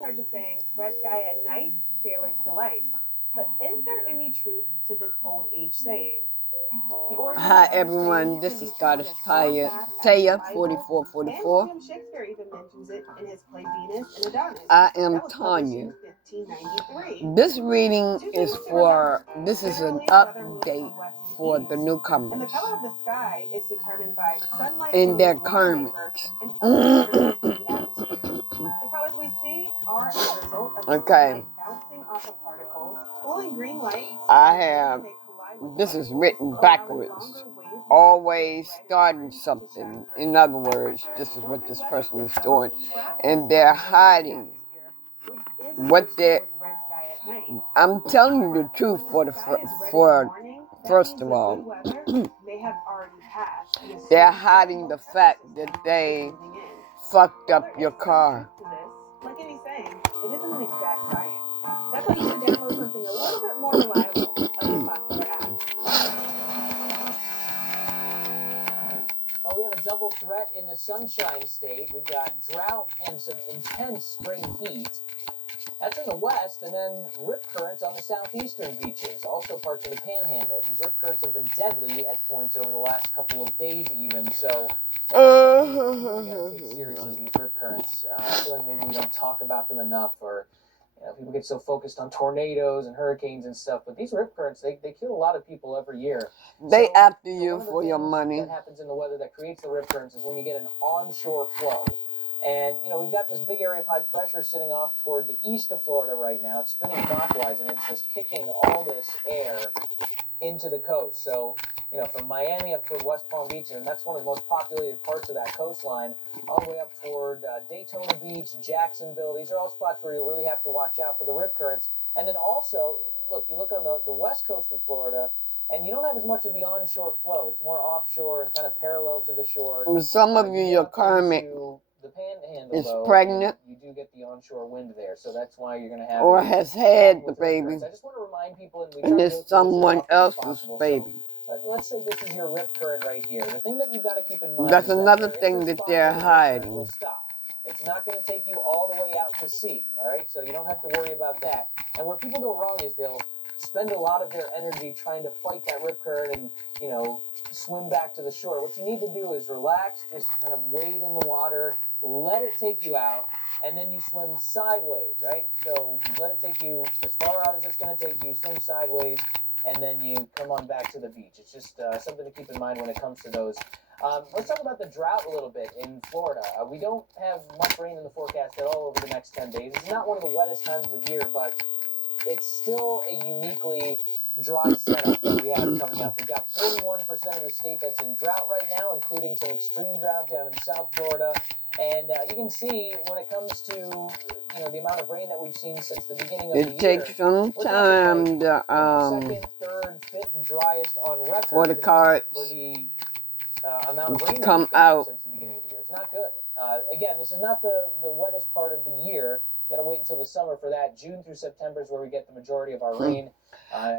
Heard the saying, red sky at night, sailors delight. But is there any truth to this old age saying? The origins Hi of the everyone, saying this can be is found Goddess as far back as the Taya Bible, and 4444. William Shakespeare even mentions it in his play Venus and Adonis. I am That was published Tanya. in 1593. This reading Two is things to remember. this is an Generally, weather moves update from west to for east, the and the newcomers color of the sky is determined by sunlight in hitting their water vapor karmics. and other particles in the atmosphere. The colors we see are as a result of the Okay, sunlight bouncing off of particles. Glowing green light I scatters light have when they collide with this is particles, written allowing backwards. longer wavelengths Always of red and starting orange to something. shine In through. other High words, pressure this is or what good this weather person is systems doing. trap And those they're particles in the hiding atmosphere, which is what associated they're with red sky at night. I'm telling you the truth When for the sky is red in the morning, that first means of the all. good weather may have already passed, and a They're certain hiding tropical the pressure fact system that is they moving in. fucked While up there your is some car. truth to this, like any saying, it isn't an exact science. That's why you should download something a little bit more reliable, like the Cloudflare app. Well, we have a double threat in the Sunshine State. We've got drought and some intense spring heat. That's in the west, and then rip currents on the southeastern beaches, also parts of the Panhandle. These rip currents have been deadly at points over the last couple of days, even. So, we gotta take seriously these rip currents. I feel like maybe we don't talk about them enough, or people get so focused on tornadoes and hurricanes and stuff. But these rip currents, they kill a lot of people every year. They after one you of the for your things money. that happens in the weather that creates the rip currents is when you get an onshore flow. And, we've got this big area of high pressure sitting off toward the east of Florida right now. It's spinning clockwise, and it's just kicking all this air into the coast. So, from Miami up toward West Palm Beach, and that's one of the most populated parts of that coastline, all the way up toward Daytona Beach, Jacksonville. These are all spots where you'll really have to watch out for the rip currents. And then also, you look on the west coast of Florida, and you don't have as much of the onshore flow. It's more offshore and kind of parallel to the shore. Some of you, your karmic The Panhandle, is though, pregnant. You do get the onshore wind there, so that's why you're going to have or has had the baby, I just want to remind people, and it's someone else's baby. Let's say this is your rip current right here. The thing that you've got to keep in mind That's is another that thing that they're hiding. will stop. It's not going to take you all the way out to sea, all right? So you don't have to worry about that. And where people go wrong is they'll spend a lot of their energy trying to fight that rip current and, swim back to the shore. What you need to do is relax, just kind of wade in the water, let it take you out, and then you swim sideways, right? So you let it take you as far out as it's going to take you, swim sideways, and then you come on back to the beach. It's just something to keep in mind when it comes to those. Let's talk about the drought a little bit in Florida. We don't have much rain in the forecast at all over the next 10 days. It's not one of the wettest times of year, but it's still a uniquely dry setup that we have coming up. We've got 41% of the state that's in drought right now, including some extreme drought down in South Florida. And you can see when it comes to the amount of rain that we've seen since the beginning of the year. It takes some time to second, third, fifth driest on record for the cards for the amount of rain to come that we've gotten out. Since the beginning of the year. It's not good. Again, this is not the wettest part of the year. You got to wait until the summer for that. June through September is where we get the majority of our rain.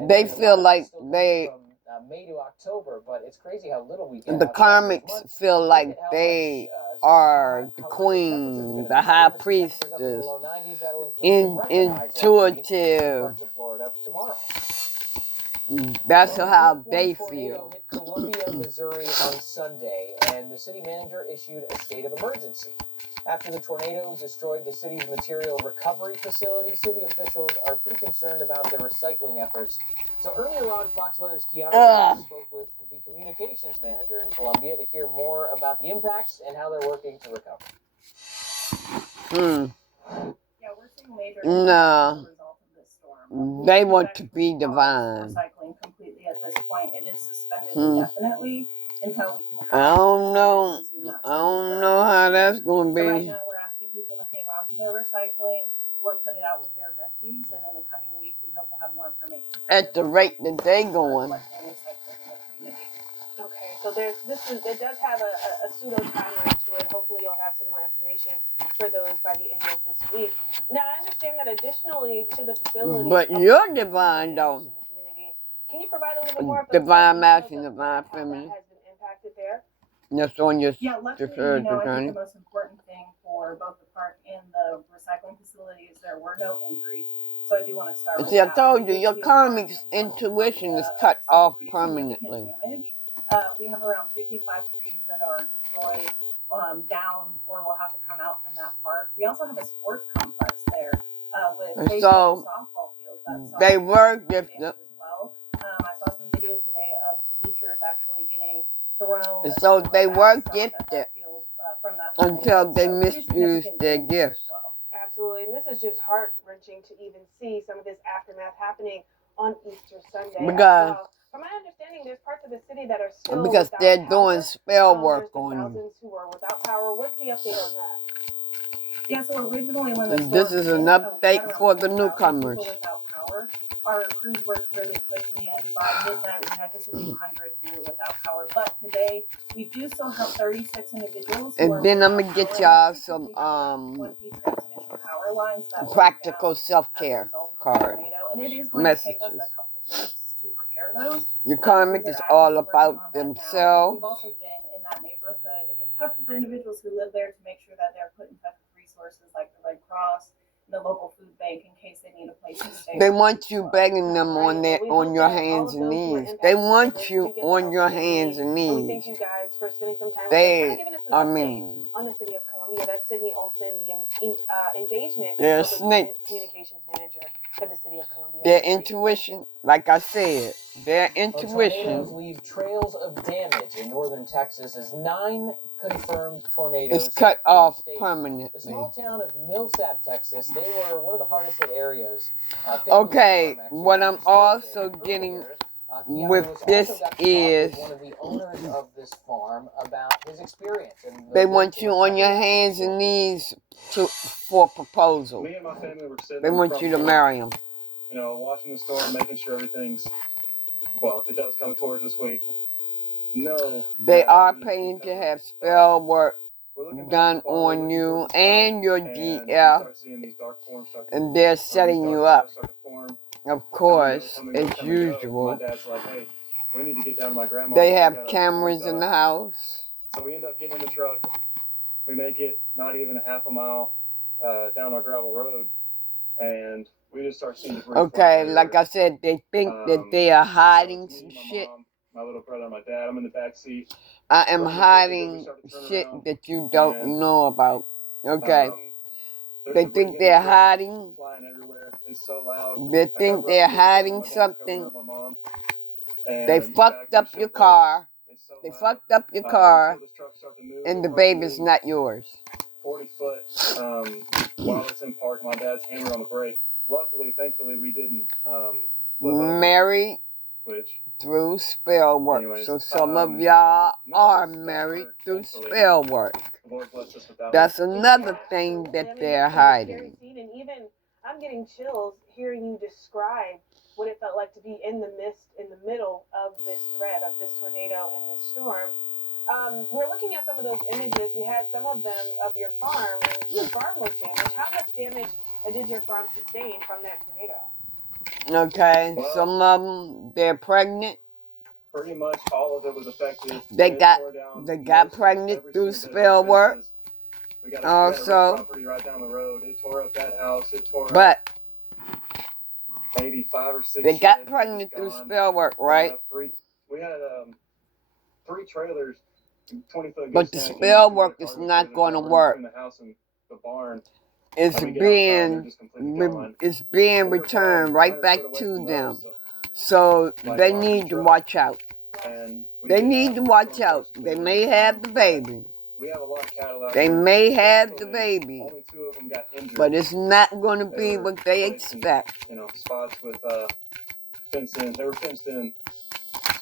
They feel like they from May to October, but it's crazy how little we get. The karmics feel like they are the queen, the high priestess, intuitive. That's how they feel. Hit Columbia, Missouri on Sunday, and the city manager issued a state of emergency. After the tornado destroyed the city's material recovery facility, city officials are pretty concerned about their recycling efforts. So earlier on, Fox Weather's Kiana spoke with the communications manager in Columbia to hear more about the impacts and how they're working to recover. Yeah, we're seeing major No. as a result of this storm. They want to be divine. Recycling completely at this point. It is suspended indefinitely until we can. I don't know how that's going to be. So right now, we're asking people to hang on to their recycling or put it out with their refuse. And in the coming week, we hope to have more information. At the rate that they going. Okay, so it does have a pseudo timeline to it. Hopefully you'll have some more information for those by the end of this week. Now, I understand that additionally to the facility... But you're divine, though. Can you provide a little bit more... Divine masculine, divine feminine. ...has been impacted there? That's on your Yeah, luckily, deferred I think attorney. the most important thing for both the park and the recycling facility is there were no injuries. So I do want to start with See, I that. told We you, did your see a karmic farm intuition is of cut some off pretty significant permanently. damage. We have around 55 trees that are destroyed, down, or will have to come out from that park. We also have a sports complex there with baseball and softball fields that they were gifted. as well. I saw some video today of bleachers actually getting thrown. So they were gifted field, from that until they so misused their gifts. Well. Absolutely, and this is just heart-wrenching to even see some of this aftermath happening on Easter Sunday. Because from my understanding, there's parts of the city that are still because without they're power. doing spell work There's on you. thousands who are without power. What's the update on that? Yeah, so originally when the This is an update for the newcomers. Without power, our crews worked really quickly, and by midnight we had just a few hundred who were without power. But today we do still have 36 individuals. And then I'm gonna get y'all some 20 transmission power lines that practical self-care card and it is going messages. to take us a couple weeks to repair those. Your karmic is all about themselves. We've also been in that neighborhood in touch with the individuals who live there to make sure that they're put in touch with resources like the Red Cross, the local food bank, in case they need a place to stay. They want you begging them on your hands and knees. They want you on your hands and We knees. thank you guys for spending some time They, with us, giving us an update on the city of Columbia. That's Sydney Olson, the engagement they're public snakes. communications manager for the city of Columbia. Their intuition, like I said, their intuition. Tornadoes leave trails of damage in northern Texas as 9 confirmed tornadoes. It's cut off The permanently. small town of Millsap, Texas, they were one of the hardest hit areas. Okay, what I'm also getting with this is one of the owners of this farm about his experience. And they want you on your hands and knees for a proposal. Me and my family were sitting. They want you to marry them. Watching the storm, making sure everything's, well, if it does come towards this week, no. They are paying to have spell work done on you and your GF, and they're setting you up. Of course, as usual. My dad's like, hey, we need to get down to my grandma's. They have cameras in the house. So we end up getting in the truck. We make it not even a half a mile down our gravel road, and we just start seeing debris. Okay, like I said, they think that they are hiding some shit. My little brother and my dad, I'm in the back seat. I am hiding shit that you don't know about. Okay. They think they're hiding. Flying everywhere. It's so loud. They think they're hiding something. They fucked up your car. They fucked up your car, and the baby's not yours. 40 foot. While it's in park, my dad's hammered on the brake. Luckily, thankfully, we didn't. Married through spell work. Anyways, so some of y'all are married through spell work. That's another thing that they're hiding. And even I'm getting chills hearing you describe what it felt like to be in the midst, in the middle of this threat, of this tornado and this storm. We're looking at some of those images. We had some of them of your farm, and your farm was damaged. How much damage did your farm sustain from that tornado? Okay, some of them, they're pregnant. Pretty much all of it was affected. They got pregnant through spell work. We got also, property right down the road. It tore up that house. It tore up maybe 5 or 6. They got pregnant through spell work, right? We had 3 trailers, 20-foot. But the spell work is not going to work. The house and the barn. It's being returned right back to them. So they need to watch out. They need to watch out. They may have the baby. We have a lot of cattle out They there. may have the baby. Only 2 of them got injured. But it's not going to be what they expect. Spots with fenced in. They were fenced in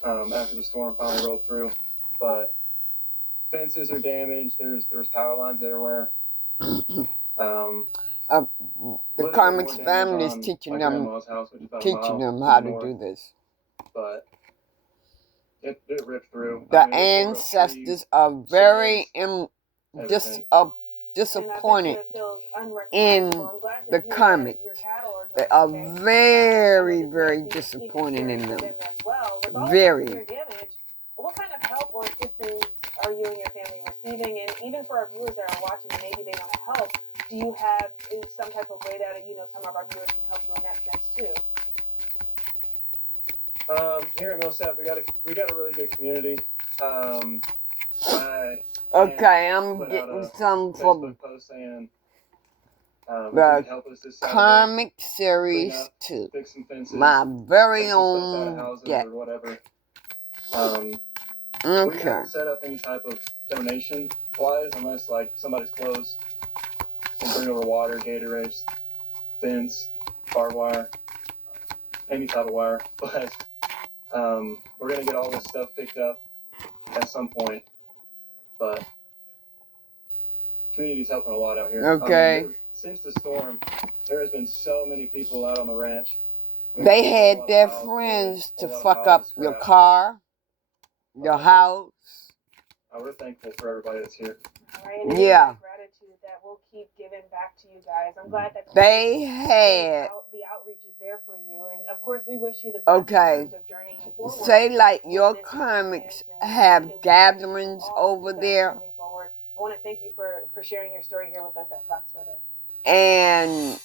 after the storm finally rolled through. But fences are damaged. There's power lines everywhere. The karmic's family is teaching them how to do this. But it ripped through. The ancestors are very disappointed in the karmic. They are very, very disappointed in them. Very. What kind of help or assistance are you and your family receiving? And even for our viewers that are watching, maybe they want to help. Do you have some type of way that some of our viewers can help you in that sense too? Here at Millsap, we got a really good community. Okay, I'm getting some from post saying, the help us this Karmic Series 2. fix some fences, My very take some stuff out of own houses deck. or whatever. We Okay. haven't set up any type of donation wise unless like somebody's close and bring over water, Gatorade, fence, barbed wire, any type of wire. But we're gonna get all this stuff picked up at some point. But community's helping a lot out here. Okay. Since the storm, there has been so many people out on the ranch. They had their friends to fuck up your car, your house. We're thankful for everybody that's here. All right, and it Yeah. is my gratitude that we'll keep giving back to you guys. I'm glad that They had. the outreach is there for you, and of course we wish you the best Okay. in terms of journeying forward. Say like your with this karmics experience, and have it will gatherings all over success there, moving forward. I want to thank you for sharing your story here with us at Fox Weather. and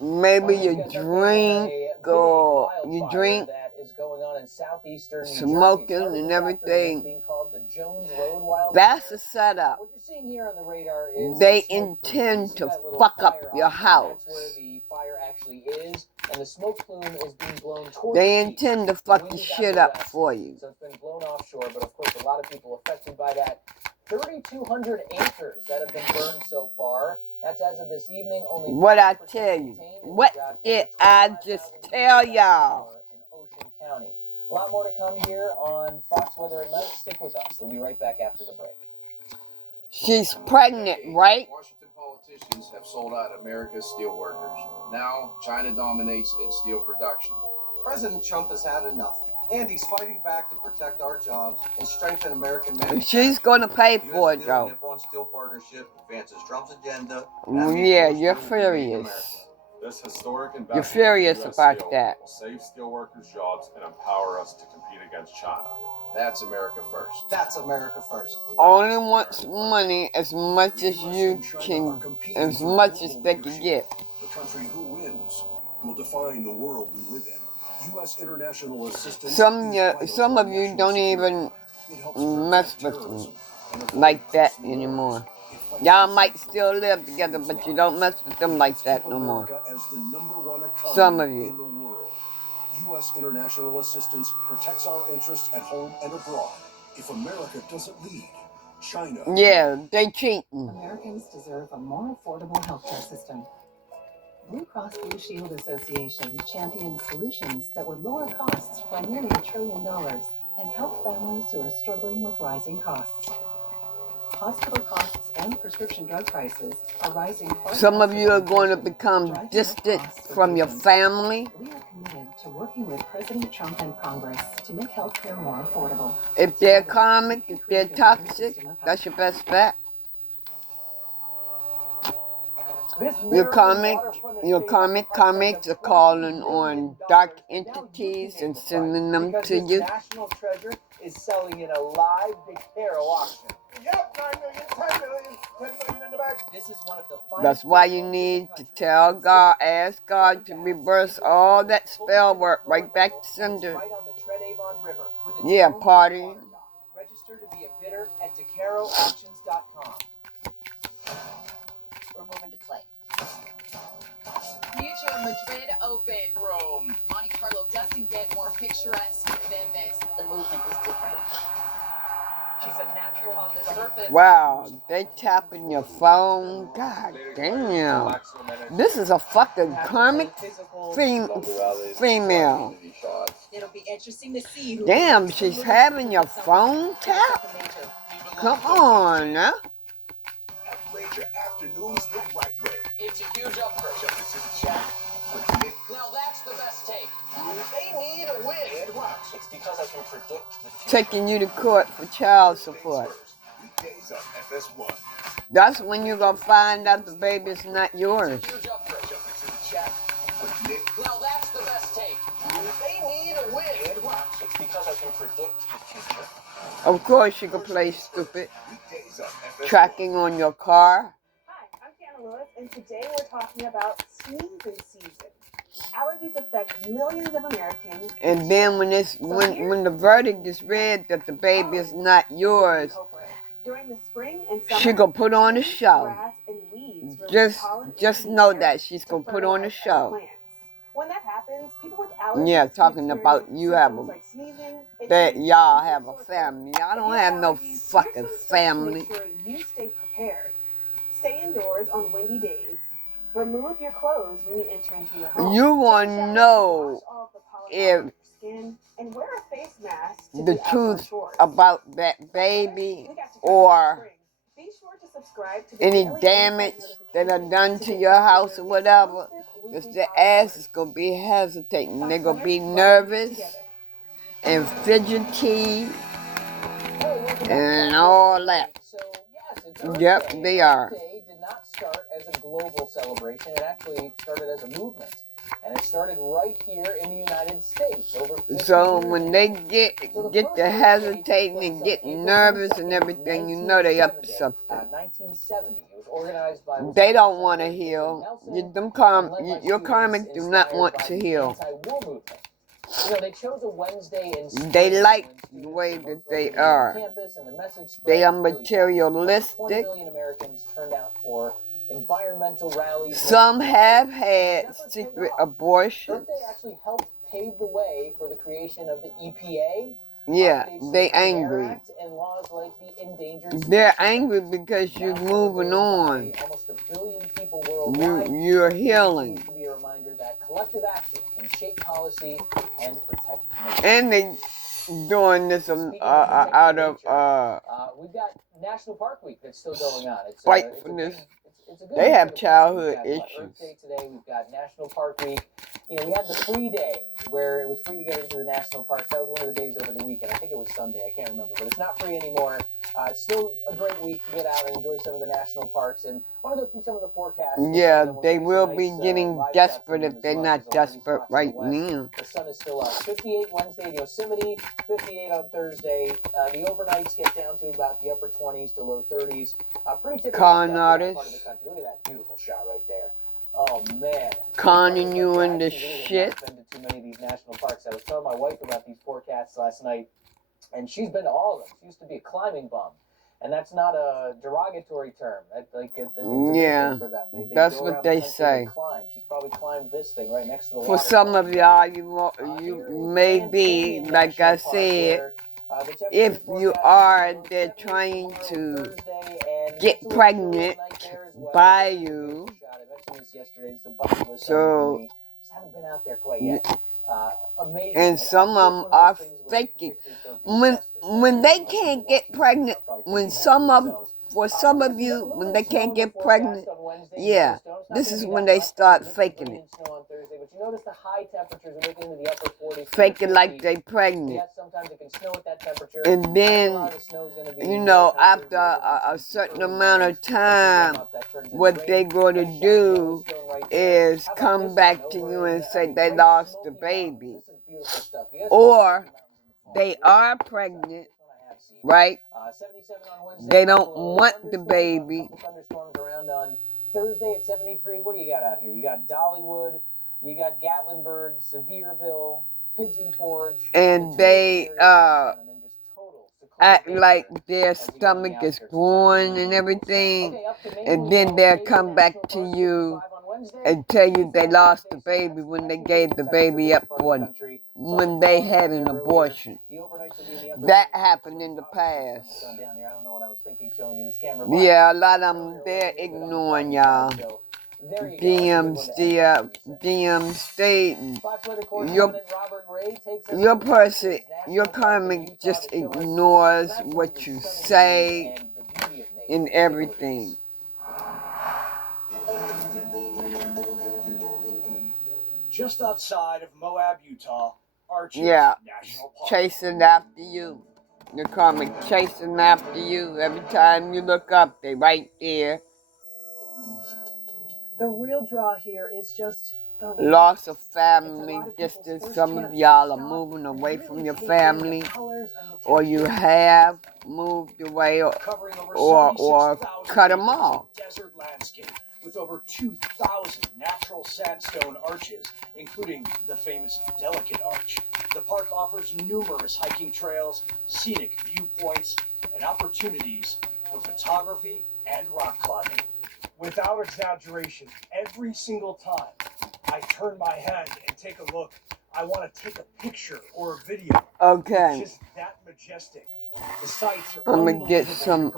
maybe you drink or you drink that is going on in southeastern New Jersey. smoking Started and this afternoon, everything. it's being called the Jones Road wildfire. That's a setup. What you're seeing here on the radar is They the smoke plume. You intend see to that little fuck up fire your icon? house. That's where the fire actually is, and the smoke plume is being blown towards They the east. intend to The fuck wind your is out shit the up west, for you. so it's been blown offshore, but of course a lot of people affected by that. 3,200 acres that have been burned so far. That's as of this evening. Only What I 5% tell you. contained, and What we've got did over I 25,000 just people tell down y'all? in Ocean County. A lot more to come here on Fox Weather at Night. Stick with us. We'll be right back after the break. She's pregnant, right? Washington politicians have sold out America's steel workers. Now, China dominates in steel production. President Trump has had enough, and he's fighting back to protect our jobs and strengthen American manufacturing. She's gonna pay for it, US Steel though. and Nippon Steel partnership advances Trump's agenda. Yeah, you're furious. This historic You're investment furious in US about Steel that. will save steelworkers' jobs and empower us to compete against China. That's America first. That's America first. Only wants money as much as you can, as much as they can get. The country who wins will define the world we live in. U.S. international assistance. Some of you don't even mess with them like that anymore. Y'all might still live together, but you don't mess with them like that no more. Some of you. U.S. international assistance protects our interests at home and abroad. If America doesn't lead, China. Yeah, they cheating. Americans deserve a more affordable healthcare system. Blue Cross Blue Shield Association champions solutions that would lower costs by nearly $1 trillion and help families who are struggling with rising costs. Hospital costs and prescription drug prices are rising. Some of you are going to become distant from your family. We are committed to working with President Trump and Congress to make healthcare more affordable. If they're karmic, if they're toxic, that's your best bet. Your karmics are calling on dark entities and sending them to you. National treasure is selling in a live big Caro auction. Yep, 9 million, 10 million, 10 million in the back. This is one of the That's why you need to tell God, ask God to reverse all that spell work right back to sender. Right on the Treadavon River with its Yeah, own party. water dock. Register to be a bidder at DeCaroAuctions.com. We're moving to clay. Future Madrid Open. Rome. Monte Carlo doesn't get more picturesque than this. The movement is different. She's a natural on the surface. Wow, they tapping your phone. God damn. This is a fucking karmic female. It'll be interesting to see who. Damn, she's having your phone tap? Come on now. Upgrade your afternoons the right way. It's a huge upgrade. Jump into the chat with Nick. Now that's the best take. They need a win. And watch. It's because I can predict the future. Taking you to court for child support. Weekdays on FS1. That's when you're gonna find out the baby's not yours. Huge upgrade. Jump into the chat with Nick. Now that's the best take. They need a win. And watch. It's because I can predict the future. Of course, she could play stupid. Tracking on your car. Hi, I'm Kiana Lewis, and today we're talking about sneezing season. Allergies affect millions of Americans. And then when the verdict is read that the baby is not yours, during the spring and summer, she gonna put on a show. Grass and weeds Just know that she's gonna put on a show. Plants. When that happens, people with allergies yeah, talking about you have a like sneezing, that y'all have a family. Y'all don't have no fucking family. Make sure you stay prepared. Stay indoors on windy days. Remove your clothes when you enter into your home. You wanna know if skin and wear a face mask to the truth about that baby or be sure to subscribe to any damage that are done to your house or whatever, because the ass is going to be hesitating. They're going to be nervous and fidgety and all that. Yep, they are. Day did not start as a global celebration. It actually started as a movement. And it started right here in the United States. So when they get to hesitating and getting nervous and everything, you know they up to something. 1970. It was organized by. They don't want to heal. Your karmic do not want to heal. Anti-war movement. You know, they chose a Wednesday in. They like the way that they are. They are materialistic. 20 million Americans turned out for environmental rallies. Some have had secret abortions. They actually helped pave the way for the creation of the EPA. Yeah, they angry. And laws like the endangered. They're angry because you're moving on. Almost 1 billion people worldwide. You're healing. To be a reminder that collective action can shape policy and protect nature. And they doing this out of we've got National Park Week that's still going on. It's spitefulness. They have childhood issues. Earth Day today. We've got National Park Week. You know, we had the free day where it was free to get into the national parks. That was one of the days over the weekend. I think it was Sunday. I can't remember, but it's not free anymore. It's still a great week to get out and enjoy some of the national parks. And I want to go through some of the forecasts. Yeah, they will be getting desperate if they're not desperate right now. The sun is still up. 58 Wednesday in Yosemite, 58 on Thursday. The overnights get down to about the upper 20s to low 30s. Pretty typical Con stuff artist. in that part of the country. Look at that beautiful shot right there. Oh man. Conning you into shit. I've been to too many of these national parks. I was telling my wife about these forecasts last night, and she's been to all of them. She used to be a climbing bum. And that's not a derogatory term. It's a good thing for them. They that's go what around they the country say. and climb. She's probably climbed this thing right next to the For waterfall. some of y'all, you may be, like I said, if you are, they're trying to get pregnant by you. So, haven't been out there quite yet. Amazing. and some of them are faking. When they can't get pregnant, for some of you, when they can't get pregnant, yeah, this is when they start faking it. Faking like they pregnant. And then, you know, after a certain amount of time, what they going to do is come back to you and say they lost the baby. Or they are pregnant, right? They don't want the baby. Thunderstorms around on Thursday at 73. What do you got out here? You got Dollywood, you got Gatlinburg, Sevierville, Pigeon Forge. And they act like their stomach is growing and everything. And then they'll come back to you and tell you they lost the baby when they gave the baby up for when they had an abortion. That happened in the past. Yeah, a lot of them, they're ignoring y'all. DMs, your person, your karmic just ignores what you say and everything. Just outside of Moab, Utah, Arches National Park. Chasing after you. Your karmic chasing after you. Every time you look up, they right there. The real draw here is just loss of family distance. Some of y'all are moving away from your family, or you have moved away, or cut them off. Desert landscape with over 2,000 natural sandstone arches, including the famous Delicate Arch. The park offers numerous hiking trails, scenic viewpoints, and opportunities for photography and rock climbing. Without exaggeration, every single time I turn my head and take a look, I want to take a picture or a video. Okay. It's just that majestic. The sights are I'm gonna get some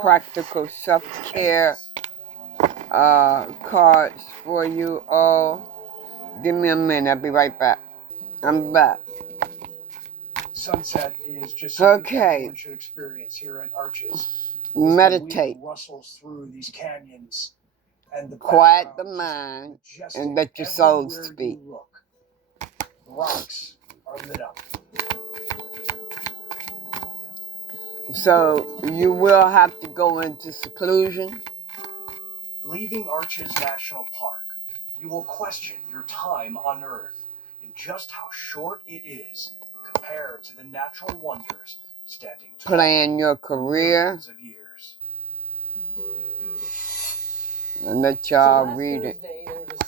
practical self-care cards for you all. Give me a minute, I'll be right back. I'm back. Sunset is just something everyone should experience here at Arches. Meditate. Rustles through these canyons and the quiet the mind and let your soul speak. The rocks are lit up. So you will have to go into seclusion. Leaving Arches National Park, you will question your time on Earth and just how short it is compared to the natural wonders standing tall. Plan your career. Of years. And let y'all read it. Thursday, there was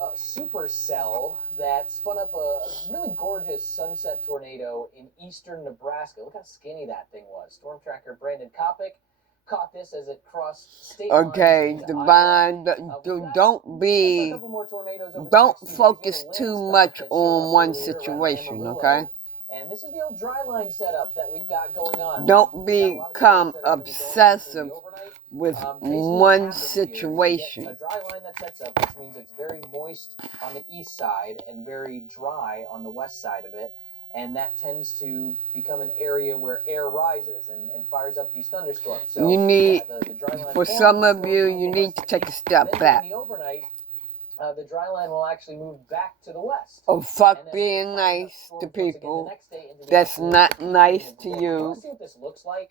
a supercell that spun up a really gorgeous sunset tornado in eastern Nebraska. Look how skinny that thing was. Storm tracker Brandon Kopic caught this as it crossed state lines. Okay, Divine, don't focus too much on one situation, okay? And this is the old dry line setup that we've got going on. Don't become obsessive with one situation. A dry line that sets up, which means it's very moist on the east side and very dry on the west side of it. And that tends to become an area where air rises and fires up these thunderstorms. So, you need, the dry line for some of you, you need to take a step back. In the overnight, the dry line will actually move back to the west. Oh, fuck being nice to people. That's not nice to you. See what this looks like?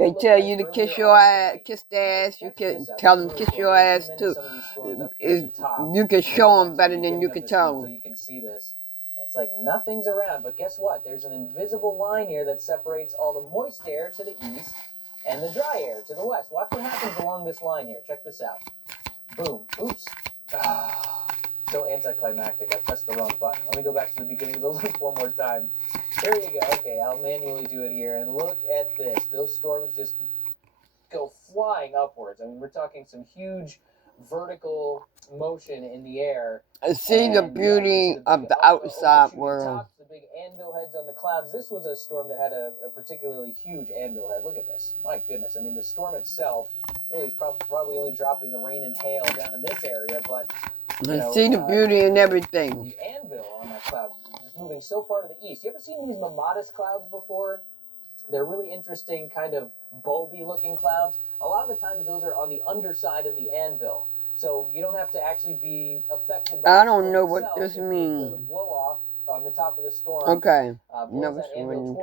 They tell you to kiss your ass, kiss the ass. You can tell them kiss your ass too. You can show them better than you can tell them. So you can see this. It's like nothing's around, but guess what? There's an invisible line here that separates all the moist air to the east and the dry air to the west. Watch what happens along this line here. Check this out. Boom. Oops. So anticlimactic. I pressed the wrong button. Let me go back to the beginning of the loop one more time. There you go. Okay, I'll manually do it here. And look at this. Those storms just go flying upwards. I mean, we're talking some huge vertical motion in the air. See the beauty of the outside world. The big anvil heads on the clouds. This was a storm that had a particularly huge anvil head. Look at this. My goodness. I mean, the storm itself really is probably only dropping the rain and hail down in this area, but see the beauty in everything. The anvil on that cloud is moving so far to the east. You ever seen these mammatus clouds before? They're really interesting, kind of bulby looking clouds. A lot of the times those are on the underside of the anvil. So you don't have to actually be affected by I don't know what this means. The blow off on the top of the storm. Okay. Never seen.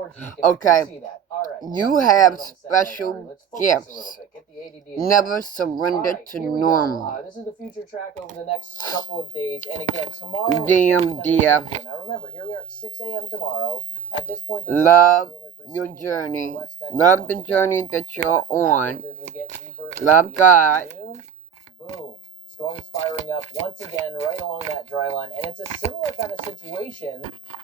Okay. All right. You have special gifts. Never surrender to normal. This is the future track over the next couple of days. And again, tomorrow. DMDF. Now remember, here we are at 6 a.m. tomorroom. At this point, love your journey. Love the journey that you're on. Love God. Boom. Storms firing up once again right along that dry line. And it's a similar kind of situation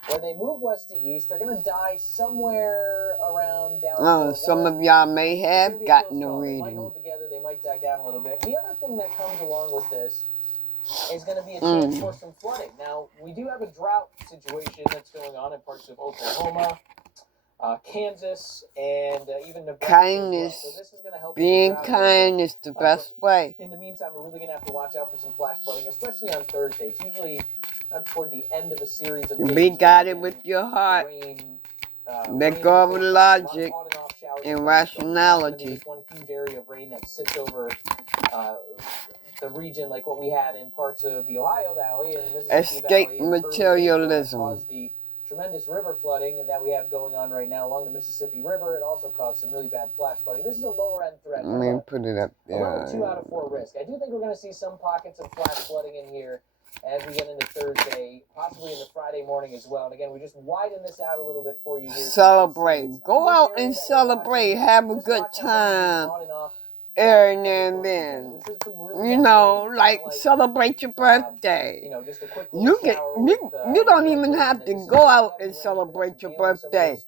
where they move west to east. They're going to die somewhere around down. Some of y'all may have gotten a reading. They might hold together. They might die down a little bit. And the other thing that comes along with this is going to be a chance for some flooding. Now, we do have a drought situation that's going on in parts of Oklahoma, Kansas, and even Nebraska. Kindness. So this is going to help. Being kind is the best way. In the meantime, we're really going to have to watch out for some flash flooding, especially on Thursday. It's usually toward the end of a series of days. Be guided with your heart. Let go of logic and rationality. One huge area of rain that sits over the region, like what we had in parts of the Ohio Valley and the Mississippi Escape Valley. materialism. Caused the tremendous river flooding that we have going on right now along the Mississippi River. It also caused some really bad flash flooding. This is a lower end threat. Let me put it up there. Around 2 out of 4 risk. I do think we're going to see some pockets of flash flooding in here as we get into Thursday, possibly into Friday morning as well. And again, we just widen this out a little bit for you here. Celebrate. Go out and celebrate. Have a good time. Every now and then. You know, like celebrate your birthday. You don't even have to go out and celebrate your birthday.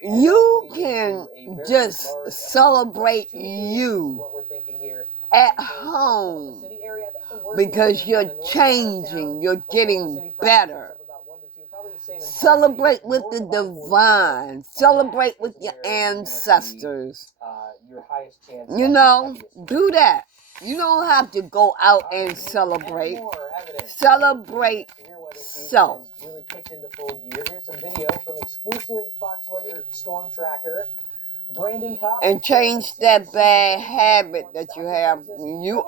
You can just celebrate you at home because you're changing, you're getting better. Celebrate with the divine. Celebrate with your ancestors. You know, do that. You don't have to go out and celebrate. Celebrate self. Really kicked into full gear. Here's some video from exclusive Fox Weather Storm Tracker. Brandon Cox. And change that bad habit that you have. You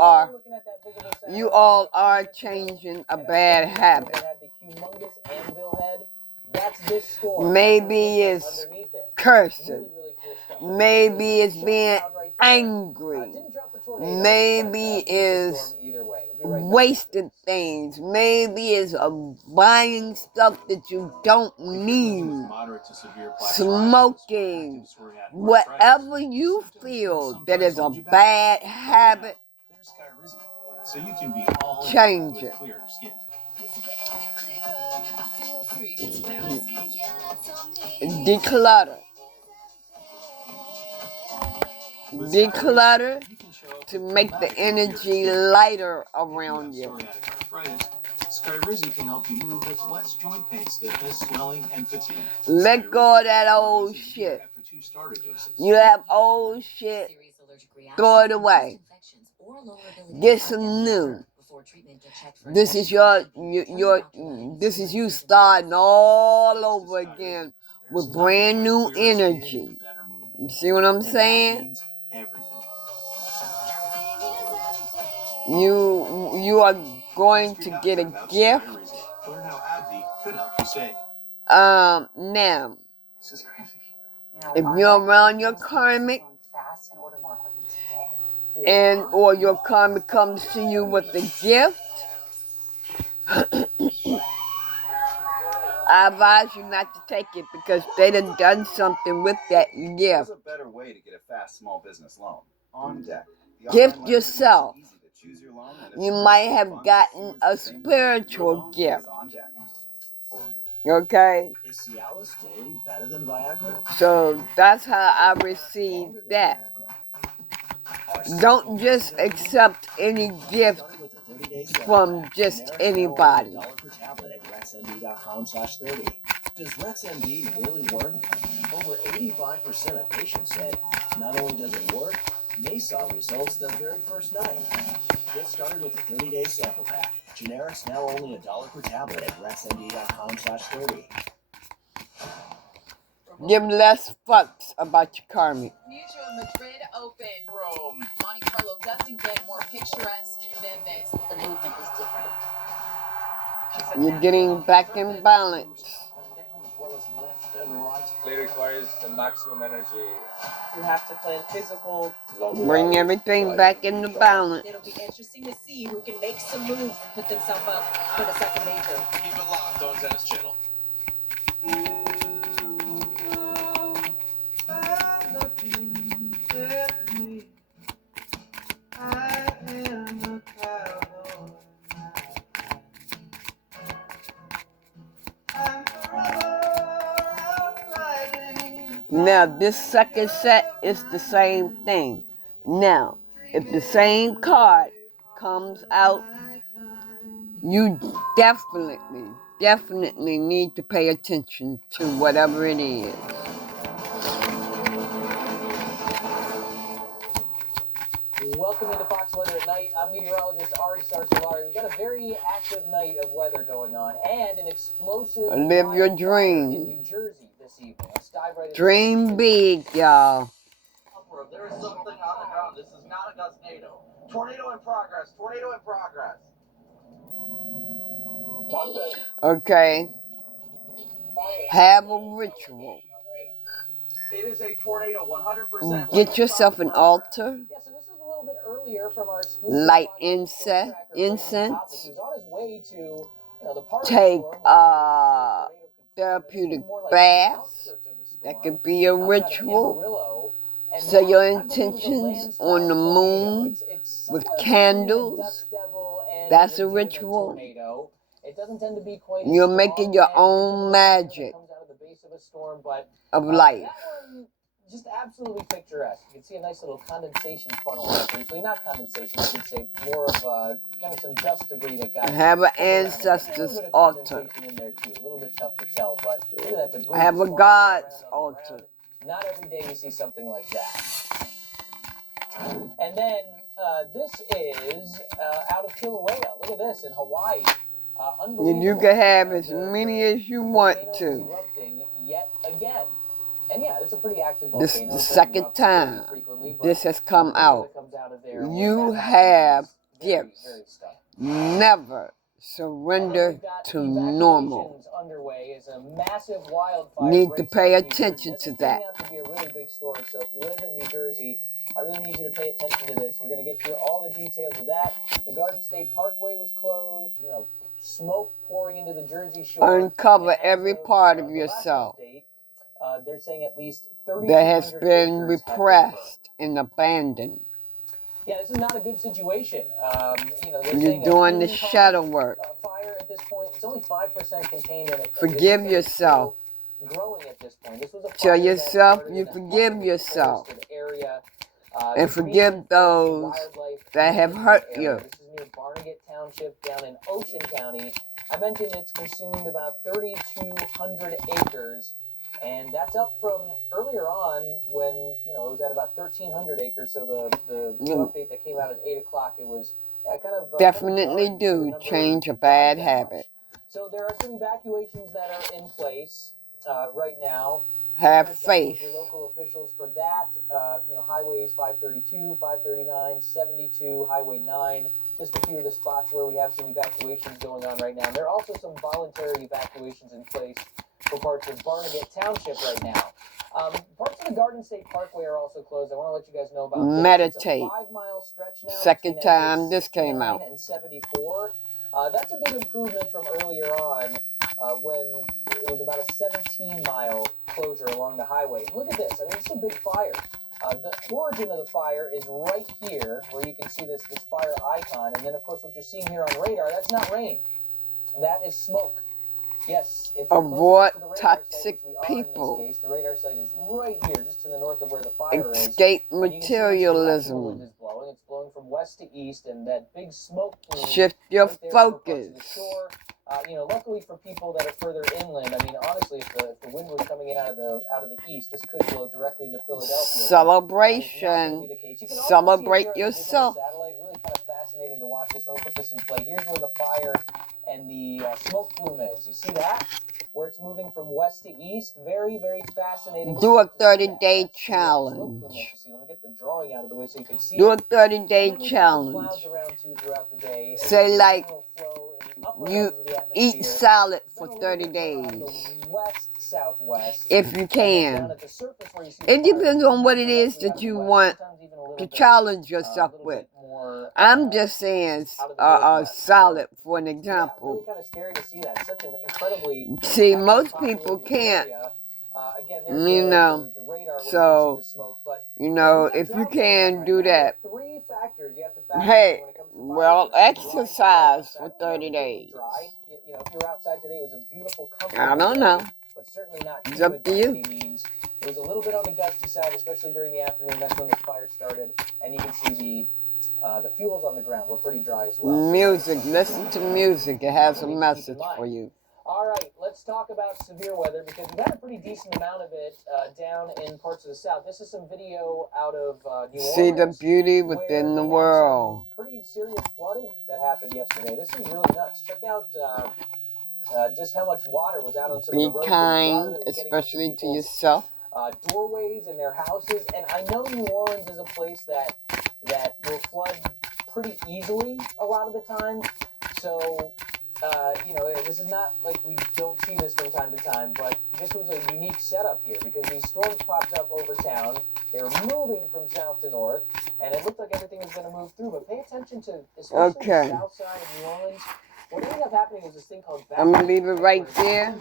all are changing a bad habit. Maybe it's cursing. Maybe it's being angry. Maybe it's wasting things. Maybe it's buying stuff that you don't need. Smoking. Whatever you feel that is a bad habit, change it. Declutter. Declutter to make the energy lighter around you. Skyrizi can help you move with less joint pain, stiffness, swelling, and fatigue. Let go of that old shit. You have old shit, throw it away. Get some new. This is this is you starting all over again with brand new energy. You see what I'm saying? You are going to get a gift. Now, if you're around your karmic, or your karmic comes to you with a gift, I advise you not to take it because they done something with that gift. There's a better way to get a fast small business loan. On deck. Gift yourself. You might have gotten a spiritual gift. Okay? Is Cialis daily better than Viagra? So that's how I received that. Don't just accept any gift from just anybody. Does RexMD really work? Over 85% of patients said not only does it work, they saw results the very first night. Get started with the 30-day sample pack. Generics now only $1 per tablet at rexmd.com/30. Give less fucks about your karmic. Mutual Madrid Open. Rome. Monte Carlo doesn't get more picturesque than this. The movement is different. You're getting back in balance. Play requires the maximum energy. You have to play physical. Bring everything back into balance. It'll be interesting to see who can make some moves and put themselves up for the second major. Keep it locked on Tennis Channel. Now, this second set is the same thing. Now, if the same card comes out, you definitely need to pay attention to whatever it is. Welcome into Fox Weather at Night. I'm meteorologist Ari Sarsalari. We've got a very active night of weather going on and an explosive Live your dream. in New Jersey this evening. Dream big, y'all. There is something on the ground. This is not a gustnado. Tornado in progress. Tornado in progress. Okay. Have a ritual. It is a tornado, 100%. Get yourself an altar. Yeah, so this is a little bit earlier from our exclusive Light podcast storm tracker, Brandon incense. Topic, who's on his way to, you know, the part Take of the storm where therapeutic more like baths. outskirts of the storm, That could be a outside of ritual. Amarillo. And Set that, your I believe, was a intentions landstyle on the tornado. moon It's with somewhere between a candles. dust devil and That's a legitimate ritual. tornado. It doesn't tend to be quite You're as making strong your as own typical magic tornado that comes out of the base of a storm, but of life. that one, just absolutely picturesque. You can see a nice little condensation funnel there briefly. Not condensation, I should say. More of kind of some dust debris that got. Have an around. ancestor's A little bit of altar. condensation in there too. A little bit tough to tell, but look at that debris. Have a just flying God's around on the altar. ground. Not every day you see something like that. And then this is out of Kilauea. Look at this in Hawaii. And you can have as many as you want to. Erupting yet again. And yeah, it's a pretty active This volcano. is the second time this has come out. You have gifts. Never surrender to normal. Underway is a massive wildfire. Need to pay attention to that. This is turning out to be a really big story. So if you live in New Jersey, I really need you to pay attention to this. We're going to get you all the details of that. The Garden State Parkway was closed. You know, smoke pouring into the Jersey Shore. Uncover every part of yourself they're saying at least 30 that has been repressed and abandoned. Yeah, this is not a good situation. You know, they're You're doing the shadow work. Fire at this point. It's only 5% contained in it. Forgive yourself. Growing at this point. This was a Tell yourself you forgive yourself. Area, and forgive those that have hurt you. This is near Barnegat Township down in Ocean County. I mentioned it's consumed about 3,200 acres. And that's up from earlier on when, you know, it was at about 1,300 acres. So the update that came out at 8 o'clock, it was kind of... Definitely do change a bad habit. So there are some evacuations that are in place right now. Have faith. Your local officials for that. You know, highways 532, 539, 72, Highway 9. Just a few of the spots where we have some evacuations going on right now. And there are also some voluntary evacuations in place for parts of Barnegat Township right now. Parts of the Garden State Parkway are also closed. I want to let you guys know about this. Meditate. It's a 5-mile stretch now. Second time this came out. And 74. That's a big improvement from earlier on when it was about a 17-mile closure along the highway. Look at this. I mean, it's a big fire. The origin of the fire is right here, where you can see this fire icon. And then, of course, what you're seeing here on radar, that's not rain. That is smoke. Yes. If avoid toxic people. In this case, the radar site is right here, just to the north of where the fire is. Escape materialism. It's blowing from west to east, and that big smoke plume shift your right focus. You know, luckily for people that are further inland, I mean, honestly, if the wind was coming in out of the east, this could blow directly into Philadelphia. Celebration. Celebrate yourself. Satellite, really kind of fascinating to watch this. Let me put this in play. Here's where the fire and the smoke plume is. You see that? Where it's moving from west to east. Very, very fascinating. Do a 30-day challenge. Let me get the drawing out of the way so you can see. Do a 30-day challenge. Say like you eat salad for 30 days. West-southwest. If you can. It depends on what it is that you want to challenge yourself with. I'm just saying salad for an example. Really kind of scary to see that. Such an incredibly see, most people can't. You know, so, you know, if you can do that, hey, well, exercise for 30 days. You know, if you're outside today, it was a beautiful, I don't know. But certainly not it's up to you. It was a little bit on the gusty side, especially during the afternoon. That's when the fire started, and you can see the fuels on the ground were pretty dry as well. Music, listen to music. It has a message for you. All right, let's talk about severe weather because we've had a pretty decent amount of it down in parts of the south. This is some video out of New Orleans. See the beauty within the world. Pretty serious flooding that happened yesterday. This is really nuts. Check out just how much water was out on some of the roads. Be kind, especially to yourself. Doorways in their houses, and I know New Orleans is a place that will flood pretty easily a lot of the time. So you know, this is not like we don't see this from time to time, but this was a unique setup here because these storms popped up over town. They were moving from south to north, and it looked like everything was going to move through. But pay attention to, especially the south side of New Orleans. What ended up happening was this thing called I'm going to leave it right there.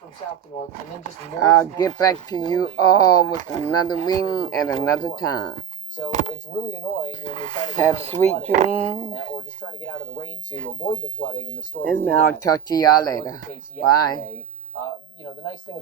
From south to north, and then just more I'll get back to you all with another reading at another time. So it's really annoying when you're trying to get Have out of the sweet flooding, dreams. or just trying to get out of the rain to avoid the flooding and the storms. And I'll talk to y'all later. Bye. You know, the nice thing about